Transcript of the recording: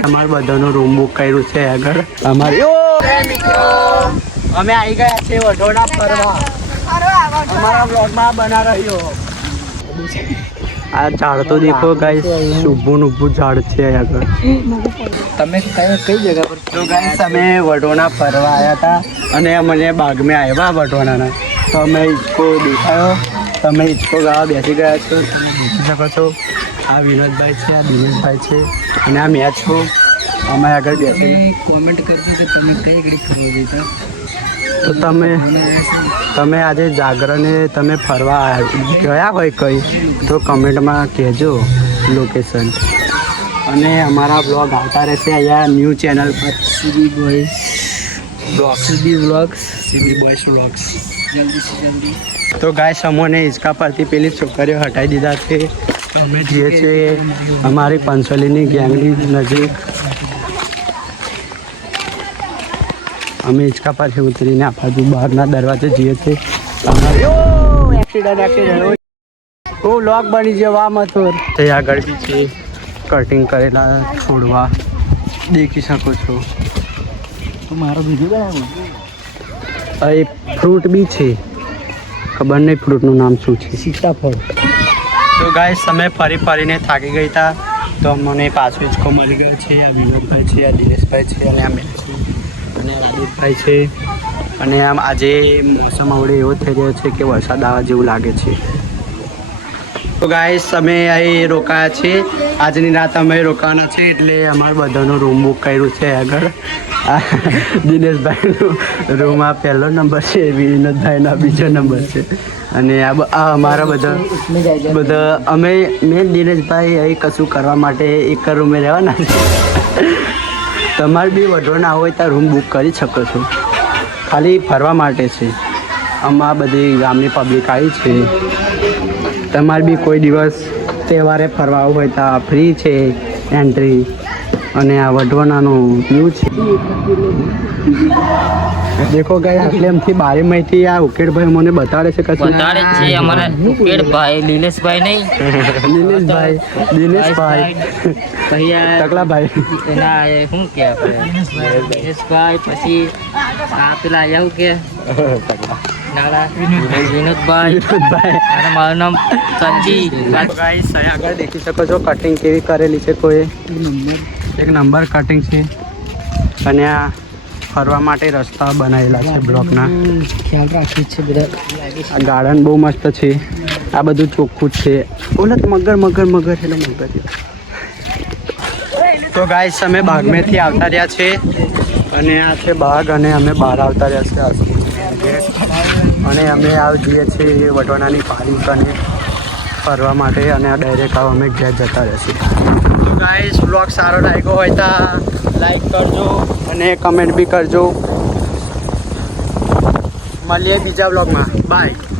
અમારે બધાનો room book કર્યું છે આગળ અમારે અમે આવી ગયા છે વઢોણા ફરવા અમારા બ્લોગમાં બના રહ્યો આ ઝાડ તો દેખો ગાઈસ ઊભું ઝાડ છે આગળ તમે કઈ જગ્યા પર તો ગાઈસ અમે વઢોણા ફરવા આવ્યા હતા અને મને બાગમાં આવ્યા વઢોણાના તો અમે હિચકો દેખાયો તમે હિચકો ગાવા બેસી ગયા છો તમે દેખી શકો છો આ વિનોદભાઈ છે આ દિનેશભાઈ છે અને આ મેં છો અમે આગળ બેસી કોમેન્ટ કરજો કે તમે કઈ ઘડી ફરવા જતા તો તમે આજે જાગરણે તમે ફરવા ગયા હોય કંઈ તો કમેન્ટમાં કહેજો લોકેશન અને અમારા બ્લોગ આવતા રહેશે અહીંયા ન્યૂ ચેનલ પર સીબી બોયઝ વ્લોગ્સ જલ્દી તો ગાઈસ અમોને હિંચકા પરથી પેલી છોકરીઓ હટાવી દીધા છે અમે જઈએ છીએ અમારી પંચોલીની ગેંગની નજીક અમે હિંચકા પરથી ઉતરીને આ બાજુ બહારના દરવાજે જઈએ છીએ એક્સિડન્ટ લોક બની જવા મથુર તે આગળ બી છે કટિંગ કરેલા છોડવા દેખી શકો છો તો મારો વિડીયો બનાવો એ ફ્રૂટ બી છે ખબર નહીં ફ્રૂટનું નામ શું છે સીતાફળ તો ગાઈસ અમે ફરીને થાકી ગયા હતા તો મને પાછો હિંચકો મળી ગયો છે આ વિનોદભાઈ છે આ દિનેશભાઈ છે અને આ મેં છે અને રાજેશભાઈ છે અને આમ આજે મોસમ આવડે એવો થઈ રહ્યો છે કે વરસાદ આવવા જેવું લાગે છે તો ગાઈસ અમે અહીં રોકાયા છે આજની રાત અમે રોકાવાના છે એટલે અમારે બધાનો રૂમ બુક કર્યું છે આગળ દિનેશભાઈનો રૂમ આ પહેલો નંબર છે વિનોદભાઈનો બીજો નંબર છે અને આ અમારા બધા અમે મેં દિનેશભાઈ અહીં કશું કરવા માટે એક રૂમે રહેવાના છે તમારે બી વઢોણા હોય ત્યાં રૂમ બુક કરી શકો છો ખાલી ફરવા માટે છે આમાં બધી ગામની પબ્લિક આવી છે તમારે બી કોઈ દિવસ તહેવારે ફરવા આવવું હોય તો ફ્રી છે એન્ટ્રી અને આ વઢવાનાનું વ્યૂ છે દેખો ગાય આટલેમથી બારીમાંથી આ ઉકેડભાઈ મને બતાડે છે કશું બતાડે છે અમારા ઉકેડભાઈ લીલેશભાઈ નહીં દિનેશભાઈ દિનેશભાઈ ટકલાભાઈ એના શું કે આપણે દિનેશભાઈ પછી આ પેલા આવું કે વિનોદભાઈ અને મારું નામ સંજી ગાઈસ આગળ દેખી શકો છો કટિંગ કેવી કરેલી છે કોઈ એક નંબર કટિંગ છે અને આ ફરવા માટે રસ્તા બનાવેલા છે બ્લોકના ખ્યાલ રાખ્યું છે બધા આ ગાર્ડન બહુ મસ્ત છે આ બધું ચોખ્ખું જ છે ઓલે મગર એટલે મગર તો ગાઈસ અમે બાગમેથી આવતા રહ્યા છે અને આ છે બાગ અને અમે બહાર આવતા રહ્યા છે અને અમે જઈએ છીએ વઢવાણાની પાર્ક અને ફરવા માટે અને ડાયરેક્ટ અમે ઘેર જતા રહેશું તો ગાઈસ બ્લોગ સારો લાગ્યો હોય તો લાઈક કરજો અને કમેન્ટ બી કરજો મળીએ બીજા બ્લોગમાં બાય